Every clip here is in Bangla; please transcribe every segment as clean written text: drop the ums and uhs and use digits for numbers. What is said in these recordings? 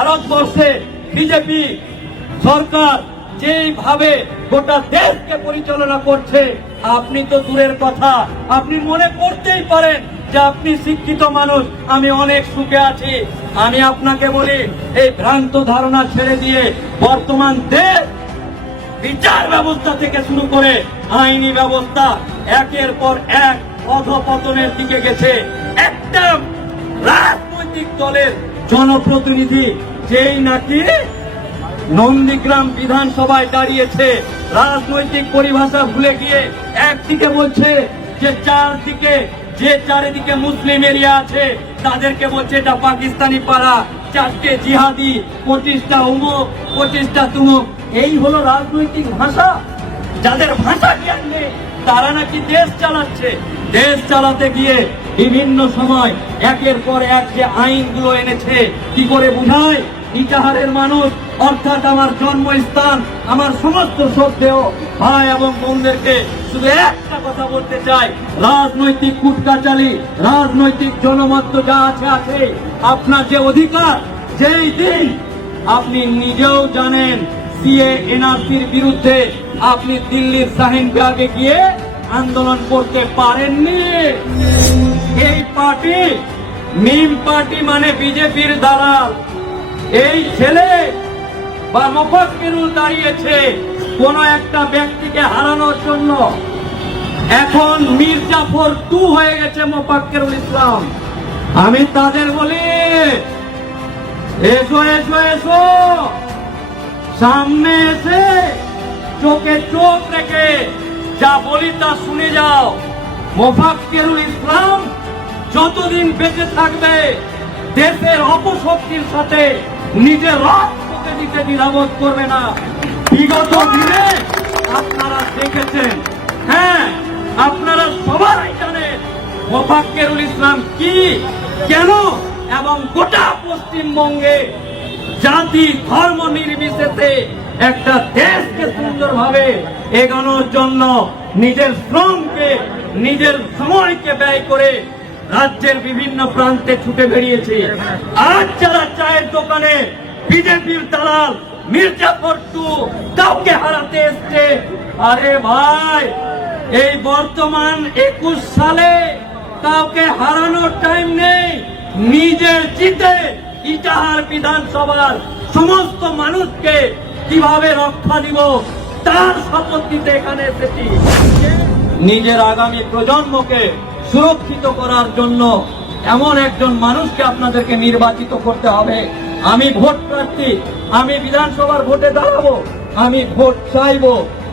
ভারতবর্ষে বিজেপি সরকার যেভাবে গোটা দেশকে পরিচালনা করছে, আপনি তো দূরের কথা, আপনি মনে করতেই পারেন যে আপনি শিক্ষিত মানুষ, আমি অনেক সুখে আছি। আমি আপনাকে বলি, এই ভ্রান্ত ধারণা ছেড়ে দিয়ে বর্তমান দেশ বিচার ব্যবস্থা থেকে শুরু করে আইনি ব্যবস্থা একের পর এক অধপতনের দিকে গেছে। একটা রাজনৈতিক দলের জনপ্রতিনিধি যেই নাকি নন্দীগ্রাম বিধানসভায় দাঁড়িয়েছে, রাজনৈতিক পরিভাষা ভুলে গিয়ে একদিকে বলছে যে চারিদিকে মুসলিম এরিয়া আছে, তাদেরকে বলছে এটা পাকিস্তানি পাড়া, 4টে জিহাদি, 25টা উমুক, 25টা তুমুক। এই হলো রাজনৈতিক ভাষা। যাদের ভাষা জ্ঞান নেই তারা নাকি দেশ চালাচ্ছে। দেশ চালাতে গিয়ে বিভিন্ন সময় একের পর এক যে আইনগুলো এনেছে, কি করে বুঝায় ইটাহারের মানুষ, অর্থাৎ আমার জন্মস্থান, আমার সমস্ত শ্রদ্ধেয় ভাই এবং বোনদেরকে শুধু একটা কথা বলতে চাই, রাজনৈতিক কুটকাচালি, রাজনৈতিক জনমত যা আছে, আপনার যে অধিকার, যেই দিন আপনি নিজেও জানেন সিএ এনআরসির বিরুদ্ধে আপনি দিল্লির শাহিনবাগে গিয়ে আন্দোলন করতে পারেননি। এই পার্টি, মিম পার্টি মানে বিজেপির দালাল। এই ছেলে বা মোফাক্কিরুল দাঁড়িয়েছে কোন একটা ব্যক্তিকে হারানোর জন্য। এখন মির্জাফর 2 হয়ে গেছে মোফাক্কিরুল ইসলাম। আমি তাদের বলি, এসো এসো এসো, সামনে এসে চোখে চোখ রেখে যা বলি তা শুনে যাও। মোফাক্কিরুল ইসলাম যতদিন বেঁচে থাকবে দেশের অপশক্তির সাথে নিজের রক্তকে দিতে দ্বিধাবোধ করবে না। বিগত দিনে আপনারা দেখেছেন, হ্যাঁ আপনারা সবাই জানেন মোফাক্কিরুল ইসলাম কি, কেন, এবং গোটা পশ্চিমবঙ্গে জাতি ধর্ম নির্বিশেষে একটা দেশকে সুন্দরভাবে এগোনোর জন্য নিজের শ্রমকে, নিজের সময়কে ব্যয় করে রাজ্যের বিভিন্ন প্রান্তে ছুটে বেরিয়েছে। আজ যারা চায়ের দোকানে বিজেপির দালাল মির্জাফর 2 কাউকে হারাতে এসছে, আরে ভাই এই বর্তমান 21 সালে কাউকে হারানোর টাইম নেই। নিজের জিতে ইটাহার বিধানসভার সমস্ত মানুষকে কিভাবে রক্ষা দিব তার শপথ নিতে এখানে এসেছি। নিজের আগামী প্রজন্মকে সুরক্ষিত করার জন্য এমন একজন মানুষকে আপনাদেরকে নির্বাচিত করতে হবে। আমি ভোট প্রার্থী, আমি বিধানসভার ভোটে দাঁড়াবো, আমি ভোট চাইবো।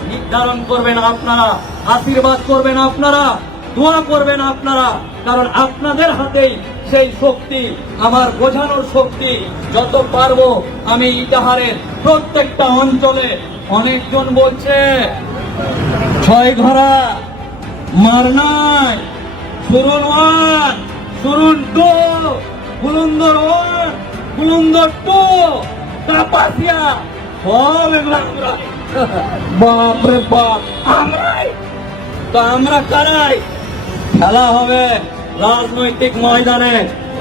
নির্ধারণ করবেন আপনারা, আশীর্বাদ করবেন আপনারা, দোয়া করবেন আপনারা, কারণ আপনাদের হাতেই সেই শক্তি, আমার বোঝানোর শক্তি। যত পারবো আমি ইটাহারের প্রত্যেকটা অঞ্চলে, অনেকজন বলছে 6 ঘরা মারনাই, সুরুন 1, সুরুন 2, বুলন্দর 1, বুলন্দর 2, কাপাসিয়া, সব এগুলা বাপরে বাপ আমরাই তো। আমরা কারাই? খেলা হবে রাজনৈতিক ময়দানে,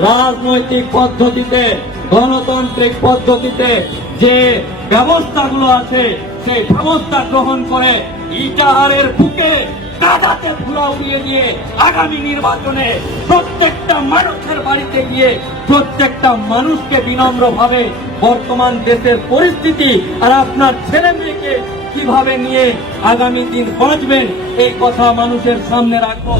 রাজনৈতিক পদ্ধতিতে, গণতান্ত্রিক পদ্ধতিতে যে ব্যবস্থাগুলো আছে সেই ব্যবস্থা গ্রহণ করে ইটাহারের বুকে কাঁদাতে ধুলা উড়িয়ে দিয়ে আগামী নির্বাচনে প্রত্যেকটা মানুষের বাড়িতে গিয়ে প্রত্যেকটা মানুষকে বিনম্রভাবে বর্তমান দেশের পরিস্থিতি আর আপনার ছেলে মেয়েকে কিভাবে নিয়ে আগামী দিন বাঁচবেন এই কথা মানুষের সামনে রাখবো।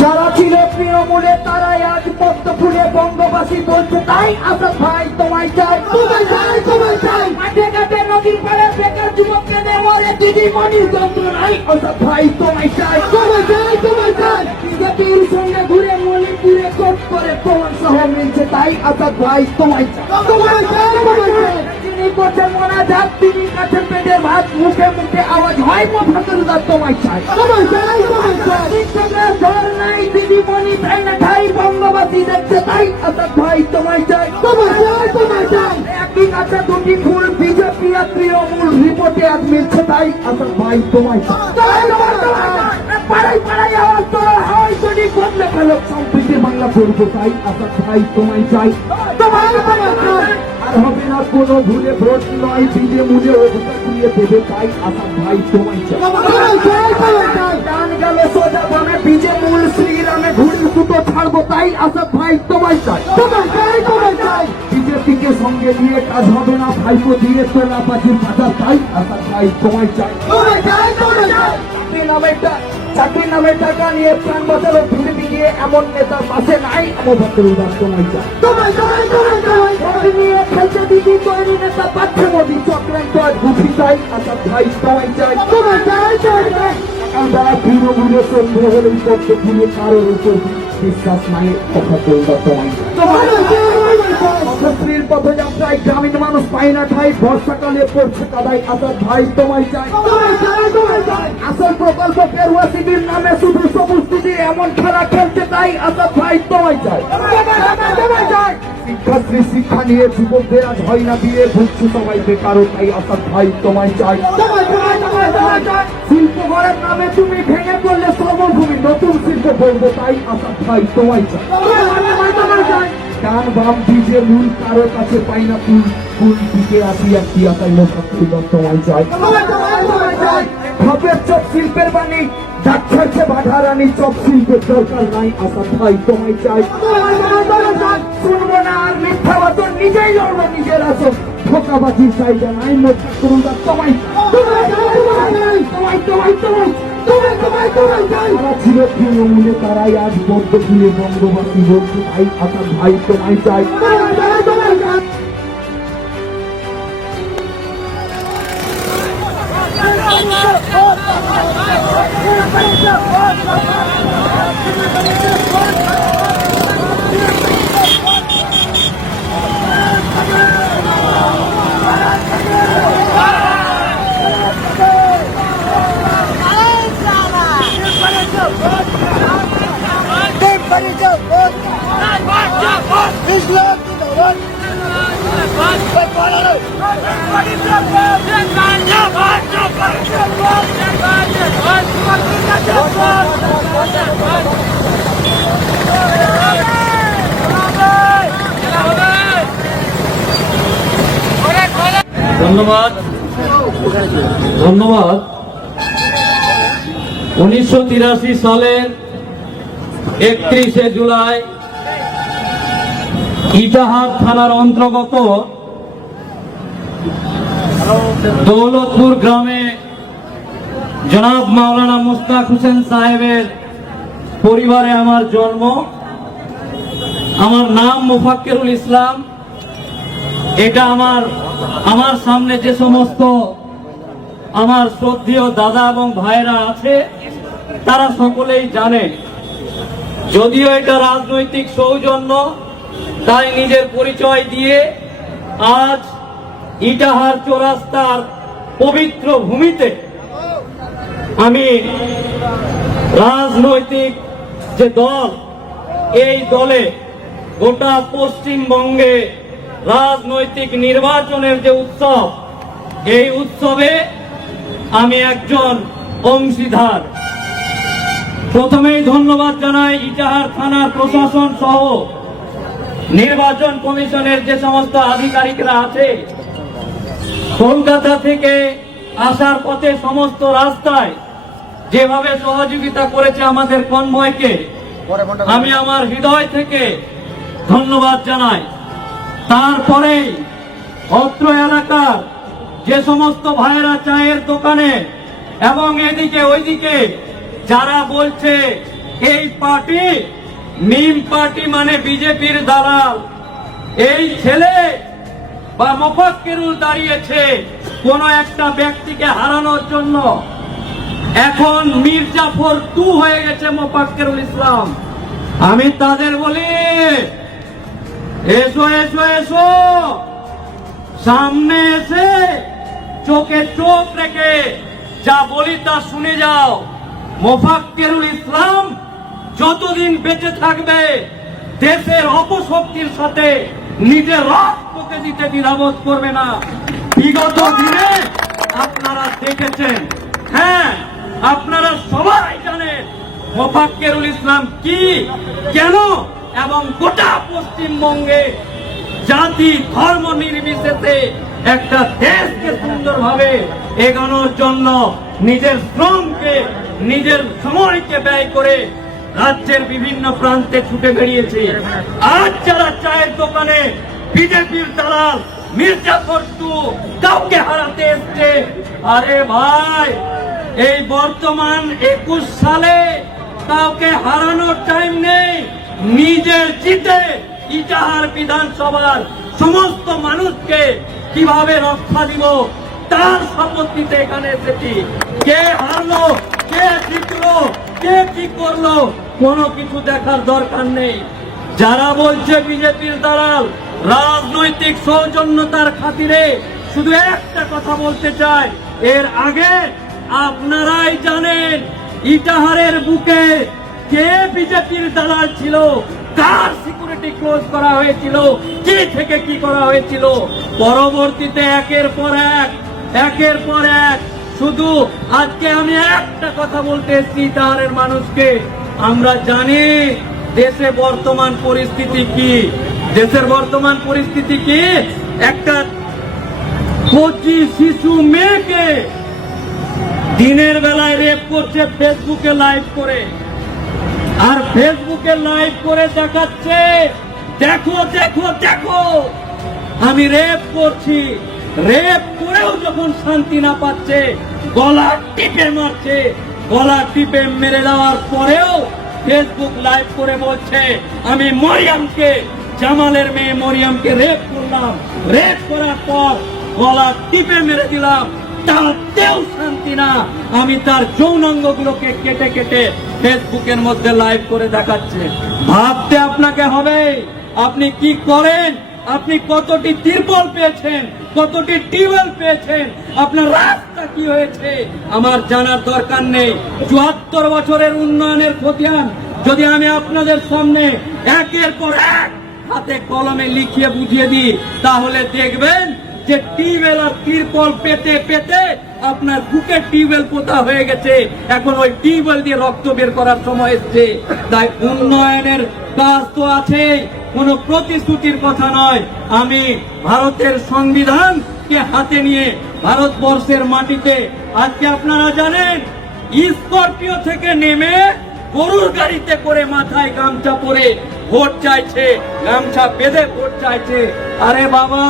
যারা ছিল তৃণমূলে তারাই আজ পদ্ম ফুলে বঙ্গবাসী বলছে তাই আসাদ ভাই তোমায় চাই, তোমায় চাই, তোমায় চাই। মাঠে ঘাটে নদীর পাড়ে বেকার যুবককে দেওয়ারে দিদিমণির যন্ত্রণাই আসাদ ভাই তোমায় চাই, তোমায় চাই, তোমায় চাই। বিজেপির সঙ্গে ঘুরে মণিপুরে কোট করে প্রমাণ সহ মিলছে তাই আসাদ ভাই তোমায় চাই, তোমায় চাই, তোমায় চাই। তিনি করছেন মোনাজাত, তিনি কাছেন পেটের ভাত, মুখে মুখে আওয়াজ হয় মোফাজ্জলদার তোমায় চাই, তোমায় চাই, তোমায় চাই। শিক্ষকের ঝড় নাই দিদিমণি তাই না ঠাই বঙ্গবাসী দেখছে তাই আসাদ ভাই তোমায় চাই, তোমায় চাই, তোমায় চাই। একই গাছে দুটি ফুল বিজেপি আর তৃণমূল রিপোর্টে আজ মিলছে তাই আসাদ ভাই তোমায় চাই, তোমায় চাই। পাড়ায় পাড়ায় আওয়াজ তোলা হয় যদি বদলে ফেলো সম্প্রীতি বাংলা করবো তাই আসাদ ভাই তোমায় চাই, তোমায় চাই। আর হবে না কোনো ভুলে ভোট নয় দিলে মুলে ওটা দিয়ে দেবে তাই আসাদ ভাই তোমায় চাই, তোমায় চাই, তোমায় চাই। গান গেল সোজা বনে বিজে মূল শ্রীরামে ঘুড়ি দুটো ছাড়বো তাই আসাদ ভাই তোমায় চাই, তোমায় চাই, তোমায় চাই। বিজেপিকে সঙ্গে নিয়ে কাজ হবে না ভাইপো দিয়ে তোলা পাখির পাতা তাই আসাদ ভাই তোমায় চাই, তোমায় চাই, তোমায় চাই। চাকরি নামে টাকা নিয়ে প্রাণ বাঁচালো ভিড় দিয়ে এমন নেতার পাশে নাই মোফাজ্জলদার তোমায় চাই, তোমায় চাই, তোমায় চাই। ভোট নিয়ে খেলতে দিদি তৈরি নেতা পাচ্ছে মোদি চক্রান্ত আর ঘুষি চাই আসাদ ভাই তোমায় চাই, তোমায় চাই, তোমায় চাই। আমরা তৃণমূলে সন্ধে হলেই করতে ভুলে কারোর উপর বিশ্বাস নাই মোফাজ্জলদার তোমায় চাই, তোমায় চাই, তোমায় চাই। অসস্ত্রীর পথযাত্রায় গ্রামীণ মানুষ পায় না ঠাই, বর্ষাকালে পড়ছে কাদায় আসাদ ভাই তোমায় চাই, তোমায় চাই, তোমায় চাই। আসল প্রকল্প পেরুয়া শিবির নামে শুধু সবুজ দিদি এমন খেলা খেলছে তাই আসাদ ভাই তোমায় চাই, তোমায় চাই। শিক্ষার্থী শিক্ষা নিয়ে যুবকদের আজ হয় না বিয়ে ভুগছে সবাই বেকার তাই আসাদ ভাই তোমায় চাই, তোমায় চাই, তোমায় চাই। শিল্প ঘরের নামে তুমি ভেঙে পড়লে সর্বভূমি নতুন শিল্প বলবো তাই আসাদ ভাই তোমায় চাই, তোমায় চাই। ডান বাম ডিজে মূল কারো কাছে পাই না ফুল ফুল দিকে আসি একটি আশাই মোফাজ্জলদার তোমায় চাই, তোমায় চাই। খপের চপ শিল্পের বাণী যাচ্ছে বাধারানি চপ শিল্পের দরকার নাই আসাদ ভাই তোমায় চাই, শুনবো না আর মিথ্যা বাতন নিজেই লড়বো নিজের আসন ধোকাবাজির চাইটা নাই মোফাজ্জলদার তোমায় তারা ছিল তৃণমূলে তারাই আজ বদ্ধ ফুলে বঙ্গবাসী বলছে তাই আসাদ ভাই তোমায় চাই, ধন্যবাদ, ধন্যবাদ। 1983 সালের 31শে জুলাই ইটাহার থানার অন্তর্গত দৌলতপুর গ্রামে জনাব মাওলানা মুস্তাক হোসেন সাহেবের পরিবারে আমার জন্ম। আমার নাম মোফাক্কেরুল ইসলাম। এটা আমার সামনে যে সমস্ত আমার শ্রদ্ধেয় দাদা এবং ভাইরা আছে তারা সকলেই জানে। যদিও এটা রাজনৈতিক সৌজন্য, তাই নিজের পরিচয় দিয়ে আজ ইটাহার চৌরাস্তার পবিত্র ভূমিতে আমি রাজনৈতিক যে দল, এই দলে গোটা পশ্চিমবঙ্গে রাজনৈতিক নির্বাচনের যে উৎসব, এই উৎসবে আমি একজন অংশীদার। প্রথমেই ধন্যবাদ জানাই ইটাহার থানার প্রশাসন সহ নির্বাচন কমিশনের যে সমস্ত আধিকারিকরা আছে। কলকাতা থেকে আসার পথে সমস্ত রাস্তায় যেভাবে সহযোগিতা করেছে আমাদের কনভয়কে, আমি আমার হৃদয় থেকে ধন্যবাদ জানাই। তারপরেই অত্র এলাকার যে সমস্ত ভাইরা চায়ের দোকানে এবং এদিকে ওইদিকে যারা বলছে এই পার্টি মিম পার্টি মানে বিজেপির দালাল। এই ছেলে বা মোফাক্কিরুল দাঁড়িয়েছে কোন একটা ব্যক্তিকে হারানোর জন্য। এখন মির্জাফর 2 হয়ে গেছে মোফাক্কিরুল ইসলাম। আমি তাদের বলি, এসো এসো এসো, সামনে এসে চোখে চোখ রেখে যা বলি তা শুনে যাও। মোফাক্কিরুল ইসলাম যতদিন বেঁচে থাকবে দেশের অপশক্তির সাথে নিজের রক্তকে দিতে দ্বিধাবোধ করবে না। বিগত দিনে আপনারা দেখেছেন, হ্যাঁ আপনারা সবাই জানেন মোফাক্কিরুল ইসলাম কি, কেন, এবং গোটা পশ্চিমবঙ্গে জাতি ধর্ম নির্বিশেষে একটা দেশকে সুন্দরভাবে এগোনোর জন্য নিজের শ্রমকে নিজের সময়কে ব্যয় করে রাজ্যের বিভিন্ন প্রান্তে ছুটে বেরিয়েছে। আজ যারা চায়ের দোকানে বিজেপির দালাল মির্জাফর 2 কাউকে হারাতে এসছে, আরে ভাই এই বর্তমান 21 সালে কাউকে হারানোর টাইম নেই। নিজের জিতে ইটাহার বিধানসভার সমস্ত মানুষকে কিভাবে রক্ষা দিব তার শপথ নিতে এখানে এসেছি। কে হারলো, কে জিতলো, কে কি করলো কোনো কিছু দেখার দরকার নেই। যারা বলছে বিজেপির দালাল, রাজনৈতিক সৌজন্যতার খাতিরে শুধু একটা কথা বলতে চাই, এর আগে আপনারাই জানেন ইটাহারের বুকে কে বিজেপির দালাল ছিল, কার সিকিউরিটি ক্লোজ করা হয়েছিল, কি থেকে কি করা হয়েছিল। পরবর্তীতে একের পর এক শুধু আজকে আমি একটা কথা বলতে এসেছি ইটাহারের মানুষকে, আমরা জানি দেশে বর্তমান পরিস্থিতি কি। দেশের বর্তমান পরিস্থিতি কি, একটা কচি শিশু মেয়েকে দিনের বেলায় রেপ করছে ফেসবুকে লাইভ করে, আর ফেসবুকে লাইভ করে দেখাচ্ছে দেখো দেখো দেখো আমি রেপ করছি। রেপ করেও যখন শান্তি না পাচ্ছে গলা টিপে মারছে, গলা টিপে মেরে দেওয়ার পরেও ফেসবুক লাইভ করে বলছে আমি মরিয়মকে, জামালের মেয়ে মরিয়মকে রেপ করলাম, রেপ করার পর গলা টিপে মেরে দিলাম, তাতেও শান্তি না, আমি তার যৌনাঙ্গগুলোকে কেটে কেটে ফেসবুকের মধ্যে লাইভ করে দেখাচ্ছে। ভাবতে আপনাকে হবে আপনি কি করেন, আপনি কতটি তিরপল পেয়েছেন, কতটি টিউবওয়েল পেয়েছেন, আপনার রাস্তা কি হয়েছে আমার জানার দরকার নেই। 74 বছরের উন্নয়নের খতিয়ান যদি আমি আপনাদের সামনে একের পর এক হাতে কলমে লিখিয়ে বুঝিয়ে দিই, তাহলে দেখবেন যে টিউবওয়েল আর তিরপল পেতে পেতে আপনার বুকে টিউবওয়েল পোতা হয়ে গেছে। এখন ওই টিউবওয়েল দিয়ে রক্ত বের করার সময় এসছে। তাই উন্নয়নের কাজ তো আছে, কোন প্রতিশ্রুতির কথা নয়। আমি ভারতের সংবিধানকে হাতে নিয়ে ভারতবর্ষের মাটিতে আজকে আপনারা জানেন স্করপিও থেকে নেমে গরুর গাড়িতে করে মাথায় গামছা পরে ভোট চাইছে, গামছা বেঁধে ভোট চাইছে। আরে বাবা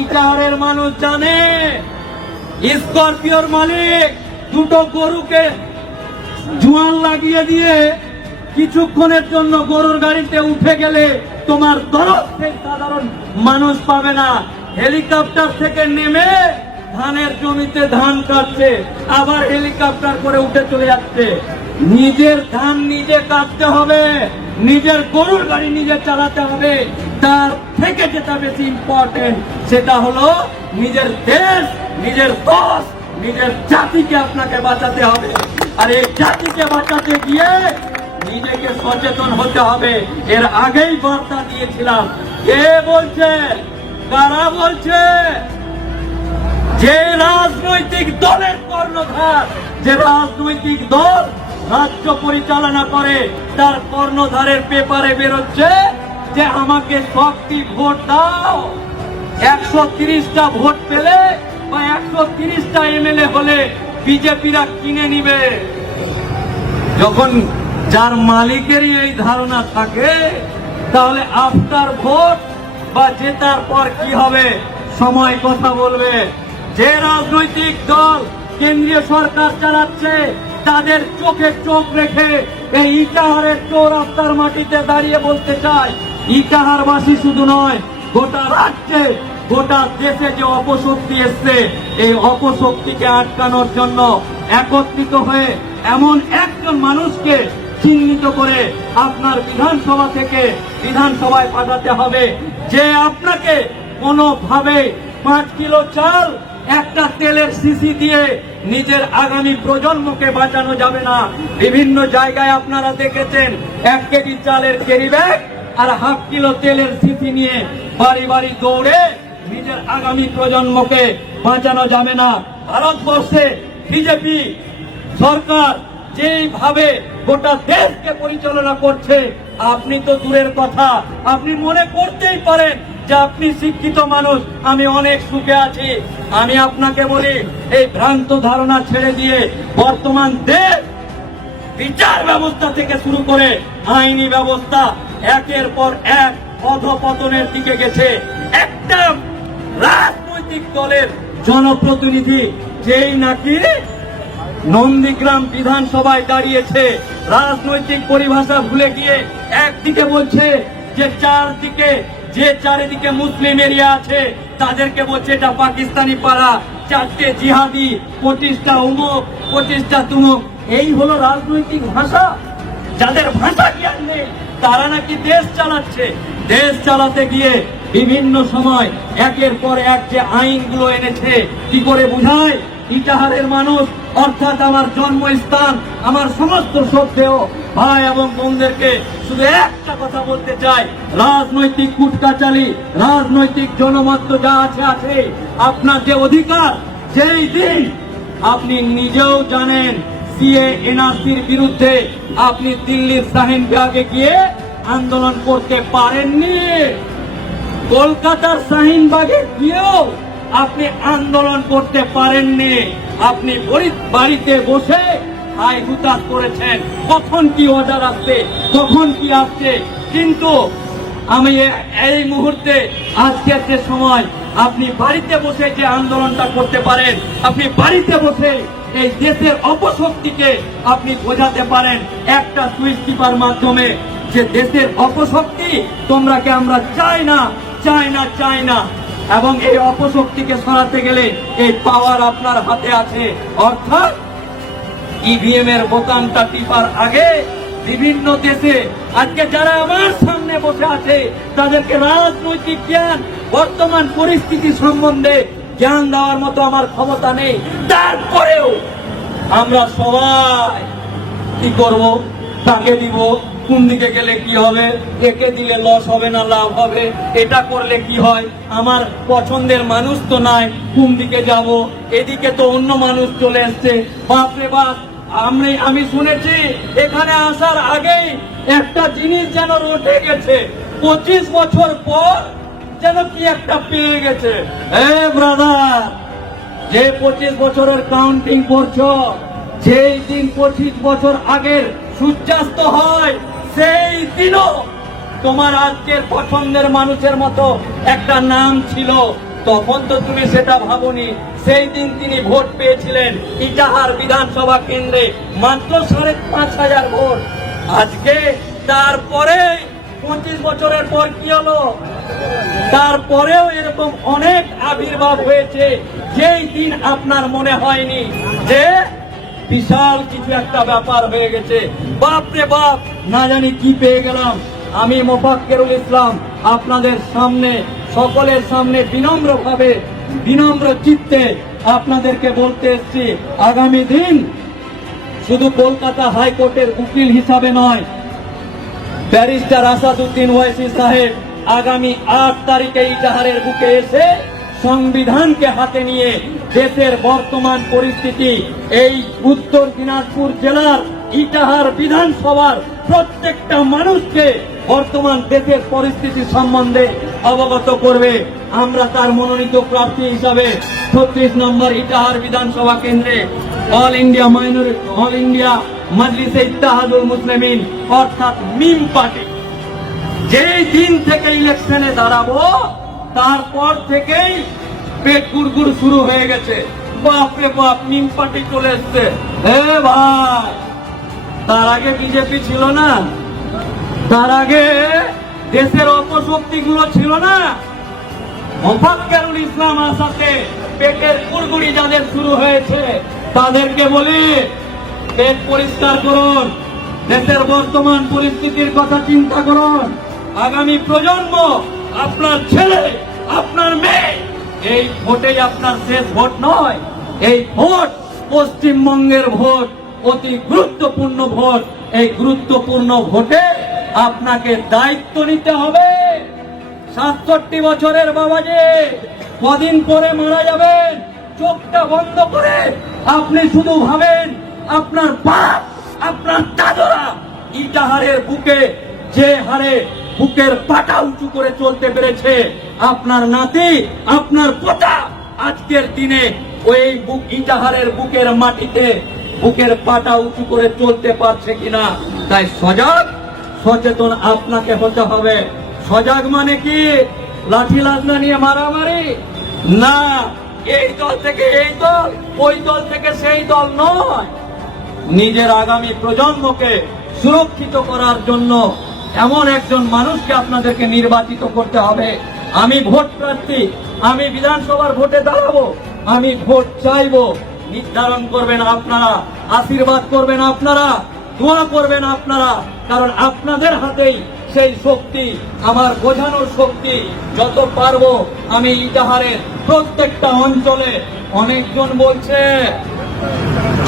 ইটাহারের মানুষ জানে স্করপিওর মালিক দুটো গরুকে জোয়ান লাগিয়ে দিয়ে কিছুক্ষণের জন্য গরুর গাড়িতে উঠে গেলে তোমার দরদ সেই সাধারণ মানুষ পাবে না। হেলিকপ্টার থেকে নেমে ধানের জমিতে ধান কাটছে, আবার হেলিকপ্টার করে উঠে চলে যাচ্ছে। নিজের ধান নিজে কাটতে হবে, নিজের গরুর গাড়ি নিজে চালাতে হবে। তার থেকে যেটা বেশি ইম্পর্টেন্ট সেটা হলো নিজের দেশ, নিজের দশ, নিজের জাতিকে আপনাকে বাঁচাতে হবে। আর এই জাতিকে বাঁচাতে গিয়ে নিজেকে সচেতন হতে হবে। এর আগেই বার্তা দিয়েছিলাম। কে বলছে, কারা বলছে? যে রাজনৈতিক দলের কর্ণধার, যে রাজনৈতিক দল রাজ্য পরিচালনা করে, তার কর্ণধারের পেপারে বেরোচ্ছে যে আমাকে শক্তি ভোট দাও। 130টা ভোট পেলে বা 130টা এমএলএ হলে বিজেপিরা কিনে নিবে। যখন যার মালিকেরই এই ধারণা থাকে, তাহলে আফটার ভোট বা জেতার পর কি হবে সময় কথা বলবে। যে রাজনৈতিক দল কেন্দ্রীয় সরকার চালাচ্ছে তাদের চোখে চোখ রেখে এই ইটাহারের চৌরাস্তার মাটিতে দাঁড়িয়ে বলতে চাই, ইটাহারবাসী শুধু নয়, গোটা রাজ্যে গোটা দেশে যে অপশক্তি এসছে, এই অপশক্তিকে আটকানোর জন্য একত্রিত হয়ে এমন একজন মানুষকে চিহ্নিত করে আপনার বিধানসভা থেকে বিধানসভায় পাঠাতে হবে, যে আপনাকে কোনোভাবে 5 কিলো চাল একটা তেলের শিশি দিয়ে নিজের আগামী প্রজন্মকে বাঁচানো যাবে না। বিভিন্ন জায়গায় আপনারা দেখেছেন 1 কেজি চালের ক্যারি ব্যাগ আর 1/2 কিলো তেলের শিশি নিয়ে বাড়ি বাড়ি দৌড়ে নিজের আগামী প্রজন্মকে বাঁচানো যাবে না। ভারতবর্ষে বিজেপি সরকার যেইভাবে গোটা দেশকে পরিচালনা করছে, আপনি তো দূরের কথা, আপনি মনে করতেই পারেন যে আপনি শিক্ষিত মানুষ, আমি অনেক সুখে আছি। আমি আপনাকে বলি, এই ভ্রান্ত ধারণা ছেড়ে দিয়ে বর্তমান দেশ বিচার ব্যবস্থা থেকে শুরু করে আইনি ব্যবস্থা একের পর এক অধপতনের দিকে গেছে। একটা রাজনৈতিক দলের জনপ্রতিনিধি যেই নাকি নন্দীগ্রাম বিধানসভায় দাঁড়িয়েছে, রাজনৈতিক পরিভাষা ভুলে গিয়ে একদিকে বলছে যে চারিদিকে মুসলিম এরিয়া আছে, তাদেরকে বলছে এটা পাকিস্তানি পাড়া, 4টে জিহাদি, 25টা উমুক, 25টা তুমুক। এই হলো রাজনৈতিক ভাষা। যাদের ভাষা জ্ঞান নেই তারা নাকি দেশ চালাচ্ছে। দেশ চালাতে গিয়ে বিভিন্ন সময় একের পর এক যে আইনগুলো এনেছে, কি করে বুঝায় ইটাহারের মানুষ, অর্থাৎ আমার জন্মস্থান, আমার সমস্ত শ্রদ্ধেয় ভাই এবং বোনদেরকে শুধু একটা কথা বলতে চাই, রাজনৈতিক কুটকাচালি, রাজনৈতিক জনমত যা আছে, আপনার যে অধিকার, যেই দিন আপনি নিজেও জানেন সিএ এনআরসির বিরুদ্ধে আপনি দিল্লির শাহিনবাগে গিয়ে আন্দোলন করতে পারেননি, কলকাতার শাহিনবাগে গিয়েও আপনি আন্দোলন করতে পারেননি, আপনি বাড়িতে বসে হাই হুতাশ করেছেন কখন কি অর্ডার আসছে, কখন কি আসছে। কিন্তু আমি এই মুহূর্তে আজকের যে সময়, আপনি বাড়িতে বসে যে আন্দোলনটা করতে পারেন, আপনি বাড়িতে বসে এই দেশের অপশক্তিকে আপনি বোঝাতে পারেন একটা সুইচ টিপার মাধ্যমে, যে দেশের অপশক্তি তোমরাকে আমরা চাই না, চাই না, চাই না। এবং এই অপশক্তিকে সরাতে গেলে এই পাওয়ার আপনার হাতে আছে, অর্থাৎ ইভিএম এর বোতামটা টিপার আগে বিভিন্ন দেশে আজকে যারা আমার সামনে বসে আছে তাদেরকে রাজনৈতিক জ্ঞান, বর্তমান পরিস্থিতি সম্বন্ধে জ্ঞান দেওয়ার মতো আমার ক্ষমতা নেই। তারপরেও আমরা সবাই কি করব, তাকে দিব, কোন দিকে গেলে কি হবে, একে দিলে লস হবে না লাভ হবে, এটা করলে কি হয়, আমার পছন্দের মানুষ তো নাই, কোন দিকে যাব, এদিকে তো অন্য মানুষ চলে এসছে। বাপরে বাপ, আমি শুনেছি এখানে আসার আগেই একটা জিনিস যেন রটে গেছে, 25 বছর পর যেন কি একটা পেয়ে গেছে। ব্রাদার, যে 25 বছরের কাউন্টিং করছো, যেই দিন 25 বছর আগের সূর্যাস্ত হয়, সেই দিনও তোমার আজকের পছন্দের মানুষের মতো একটা নাম ছিল, তখন তো তুমি সেটা ভাবনি। সেই দিন তিনি ভোট পেয়েছিলেন ইটাহার বিধানসভা কেন্দ্রে মাত্র 5,500 ভোট। আজকে তারপরে 25 বছরের পর কি হলো, তারপরেও এরকম অনেক আবির্ভাব হয়েছে, যেই দিন আপনার মনে হয়নি যে বিশাল কিছু একটা ব্যাপার হয়ে গেছে। বাপরে বাপ, না জানি কি পেয়ে গেলাম। আমি মোফাক্কেরুল ইসলাম আপনাদের সামনে, সকলের সামনে বিনম্র চিত্তে আপনাদেরকে বলতে এসেছি, আগামী দিন শুধু কলকাতা হাইকোর্টের উকিল হিসাবে নয়, ব্যারিস্টার আসাদুদ্দিন ওয়াইসি সাহেব আগামী 8 তারিখে ইটাহারের বুকে এসে সংবিধানকে হাতে নিয়ে দেশের বর্তমান পরিস্থিতি, এই উত্তর দিনাজপুর জেলার ইটাহার বিধানসভার প্রত্যেকটা মানুষকে বর্তমান দেশের পরিস্থিতি সম্বন্ধে অবগত করবে। আমরা তার মনোনীত প্রার্থী হিসাবে 36 নম্বর ইটাহার বিধানসভা কেন্দ্রে অল ইন্ডিয়া মজলিসে ইত্তেহাদুল মুসলিমিন অর্থাৎ মিম পার্টি যেই দিন থেকে ইলেকশনে দাঁড়াবো, তারপর থেকেই পেট গুড়গুড় শুরু হয়ে গেছে। বাপরে বাপ, নিম পার্টি চলে এসছে। ভাই, তার আগে বিজেপি ছিল না? তার আগে দেশের অপশক্তিগুলো ছিল না? মোফাজ্জলুল ইসলাম আসাতে পেটের কুড়গুড়ি যাদের শুরু হয়েছে, তাদেরকে বলি পেট পরিষ্কার করুন, দেশের বর্তমান পরিস্থিতির কথা চিন্তা করুন। আগামী প্রজন্ম, আপনার ছেলে, আপনার মেয়ে, এই ভোটেই আপনার শেষ ভোট নয়। এই ভোট পশ্চিমবঙ্গের ভোট, অতি গুরুত্বপূর্ণ ভোট। এই গুরুত্বপূর্ণ ভোটে আপনাকে দায়িত্ব নিতে হবে। 67 বছরের বাবাজি কদিন পরে মারা যাবেন। চোখটা বন্ধ করে আপনি শুধু ভাবেন আপনার বাপ, আপনার দাদুরা ইটাহারের বুকে যে হারে বুকের পাটা উঁচু করে চলতে পেরেছে, আপনার নাতি, আপনার পোতা আজকের দিনে ওই ইটাহারের বুকের মাটিতে বুকের পাটা উঁচু করে চলতে পারছে কিনা। তাই সজাগ সচেতন আপনাকে হতে হবে। সজাগ মানে কি লাঠি লাজনা নিয়ে মারামারি না, এই দল থেকে এই দল, ওই দল থেকে সেই দল নয়। নিজের আগামী প্রজন্মকে সুরক্ষিত করার জন্য এমন একজন মানুষকে আপনাদেরকে নির্বাচিত করতে হবে। আমি ভোট প্রার্থী, আমি বিধানসভার ভোটে দাঁড়াবো, আমি ভোট চাইবো। নির্ধারণ করবেন আপনারা, আশীর্বাদ করবেন আপনারা, দোয়া করবেন আপনারা, কারণ আপনাদের হাতেই সেই শক্তি, আমার বোঝানোর শক্তি। যত পারবো আমি ইটাহারের প্রত্যেকটা অঞ্চলে, অনেকজন বলছে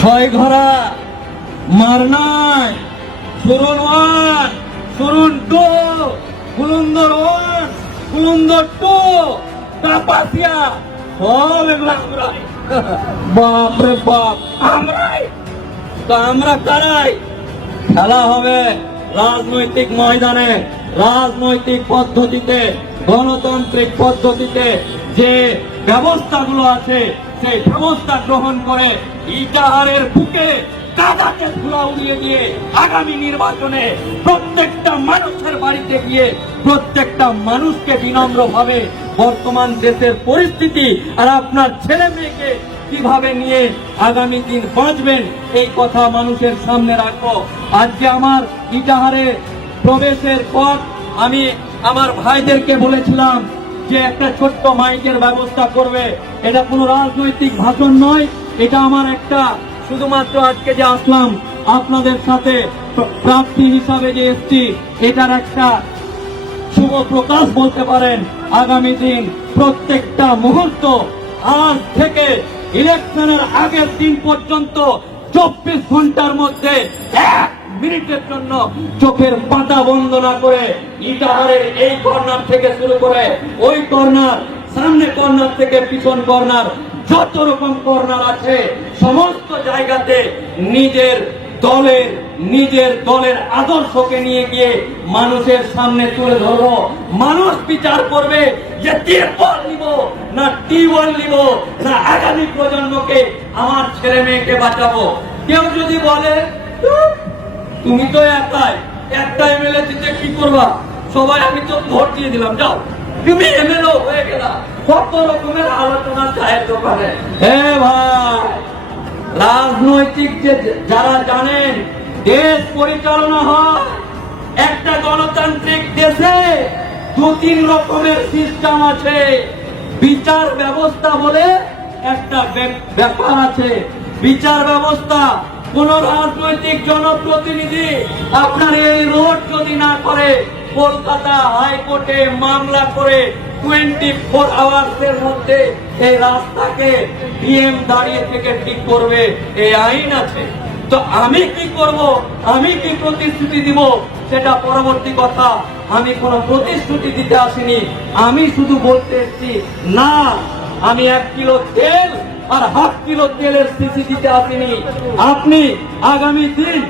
ছয় ঘরা মারনাই, সুরুন 1, সুরুন 2, কুলুন্দর 1, কুলুন্দর 2, কাপাসিয়া, সব এগুলা আমরাই। বাপরে বাপ, আমরাই তো আমরা কারাই। খেলা হবে রাজনৈতিক ময়দানে, রাজনৈতিক পদ্ধতিতে, গণতান্ত্রিক পদ্ধতিতে যে ব্যবস্থাগুলো আছে সেই ব্যবস্থা গ্রহণ করে ইটাহারের বুকে কাদাকে ধুলা উড়িয়ে দিয়ে আগামী নির্বাচনে প্রত্যেকটা মানুষের বাড়িতে গিয়ে প্রত্যেকটা মানুষকে বিনম্রভাবে বর্তমান দেশের পরিস্থিতি আর আপনার ছেলে মেয়েকে কিভাবে নিয়ে আগামী দিন বাঁচবেন এই কথা মানুষের সামনে রাখবো। আজকে আমার ইটাহারে প্রবেশের পর আমি আমার ভাইদেরকে বলেছিলাম যে একটা ছোট্ট মাইকের ব্যবস্থা করবে। এটা কোনো রাজনৈতিক ভাষণ নয়, এটা আমার একটা শুধুমাত্র আজকে যে আসলাম আপনাদের সাথে প্রার্থী হিসাবে যে এসছি, এটার একটা শুভ প্রকাশ বলতে পারেন। আগামী দিন প্রত্যেকটা মুহূর্ত, আজ থেকে ইলেকশনের আগের দিন পর্যন্ত 24 ঘন্টার মধ্যে 1 মিনিটের জন্য চোখের পাতা বন্ধ না করে ইটাহারের এই কর্নার থেকে শুরু করে ওই কর্নার, সামনে কর্নার থেকে পিছন কর্নার, যত রকম কর্নার আছে সমস্ত জায়গাতে নিজের দলের আদর্শকে নিয়ে গিয়ে মানুষের সামনে তুলে ধরবো। মানুষ বিচার করবে যে তিরপল নিব না টিউবওয়েল নিব, না আগামী প্রজন্মকে, আমার ছেলে মেয়েকে বাঁচাবো। কেউ যদি বলে তুমি তো একটা এমএলএ দিতে কি করবা, সবাই আমি তো ভোট দিয়ে দিলাম, যাও তুমি এমএলএ হয়ে গেলা, কত রকমের আলোচনা চায়ের দোকানে। হে ভাই, রাজনৈতিক যারা জানেন দেশ পরিচালনা হয় একটা গণতান্ত্রিক দেশে 2-3 রকমের সিস্টেম আছে। বিচার ব্যবস্থা বলে একটা ব্যাপার আছে। বিচার ব্যবস্থা, কোন রাজনৈতিক জনপ্রতিনিধি আপনার এই রোড যদি না করে, কলকাতা হাইকোর্টে মামলা করে 24 আওয়ার্সের মধ্যে এই রাস্তাকে ডিএম দাঁড়িয়ে থেকে ঠিক করবে, এই আইন আছে। তো আমি কি করব, আমি কি প্রতিশ্রুতি দিব, সেটা পরবর্তী কথা। আমি কোনো প্রতিশ্রুতি দিতে আসিনি, আমি শুধু বলতে এসেছি না, আমি 1 কিলো তেল আর 1/2 কিলো তেলের সিসি দিতে আসিনি। আপনি আগামী দিন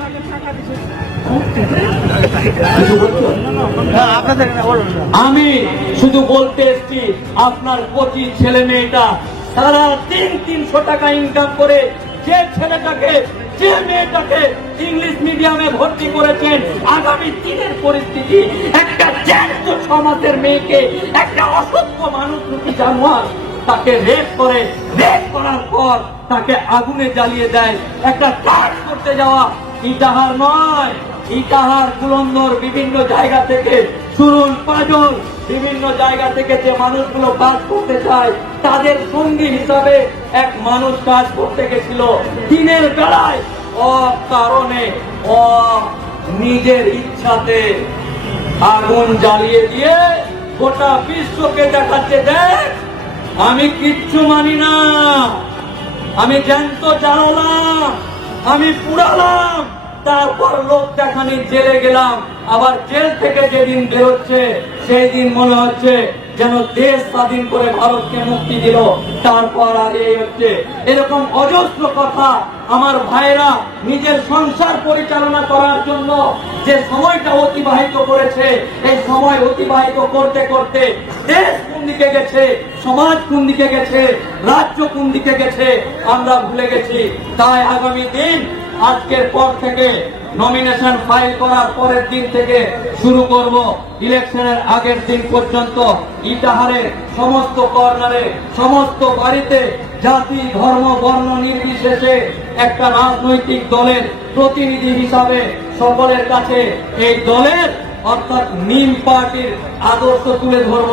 আমি শুধু বলতে এসছি, আপনার কচি ছেলে মেয়েটা সারা দিন 300 টাকা ইনকাম করে যে ছেলেটাকে, যে মেয়েটাকে ইংলিশ মিডিয়ামে ভর্তি করেছেন, আগামী দিনের পরিস্থিতি একটা জ্যান্ত সমাজের মেয়েকে একটা অসভ্য মানুষ রূপী জানোয়ার তাকে রেপ করে, রেপ করার পর তাকে আগুনে জ্বালিয়ে দেয়। একটা কাজ করতে যাওয়া ইটাহার নয়, ইটাহার কুলন্দর বিভিন্ন জায়গা থেকে, সুরুল পাজল বিভিন্ন জায়গা থেকে যে মানুষগুলো কাজ করতে চায় তাদের সঙ্গী হিসাবে এক মানুষ কাজ করতে গেছিল। দিনের বেলায় অকারণে নিজের ইচ্ছাতে আগুন জ্বালিয়ে দিয়ে গোটা বিশ্বকে দেখাচ্ছে, দেখ আমি কিচ্ছু মানি না, আমি জ্যান্ত জ্বালালাম, আমি পুড়ালাম, তারপর লোক দেখানি জেলে গেলাম। আবার জেল থেকে যেদিন বেরোচ্ছে সেই দিন মনে হচ্ছে যেন দেশ স্বাধীন করে ভারতকে মুক্তি দিল। তারপর আর এই হচ্ছে এরকম অজস্র কথা। আমার ভাইরা নিজের সংসার পরিচালনা করার জন্য যে সময়টা অতিবাহিত করেছে, এই সময় অতিবাহিত করতে করতে দেশ কোন দিকে গেছে, সমাজ কোন দিকে গেছে, রাজ্য কোন দিকে গেছে আমরা ভুলে গেছি। তাই আগামী দিন আজকের পর থেকে নমিনেশন ফাইল করার পরের দিন থেকে শুরু করব, ইলেকশনের আগের দিন পর্যন্ত ইটাহারের সমস্ত কর্নারে, সমস্ত বাড়িতে জাতি ধর্ম বর্ণ নির্বিশেষে একটা রাজনৈতিক দলের প্রতিনিধি হিসাবে সকলের কাছে এই দলের অর্থাৎ নিম পার্টির আদর্শ তুলে ধরব।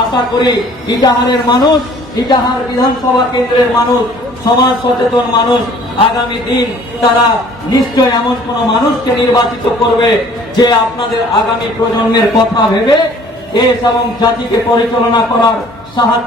আশা করি ইটাহারের মানুষ, ইটাহার বিধানসভা কেন্দ্রের মানুষ, সমাজ সচেতন মানুষ আগামী দিন তারা নিশ্চয় এমন কোন মানুষকে নির্বাচিত করবে যে আপনাদের আগামী প্রজন্মের কথা ভেবে দেশ এবং জাতিকে পরিচালনা করার সাহায্য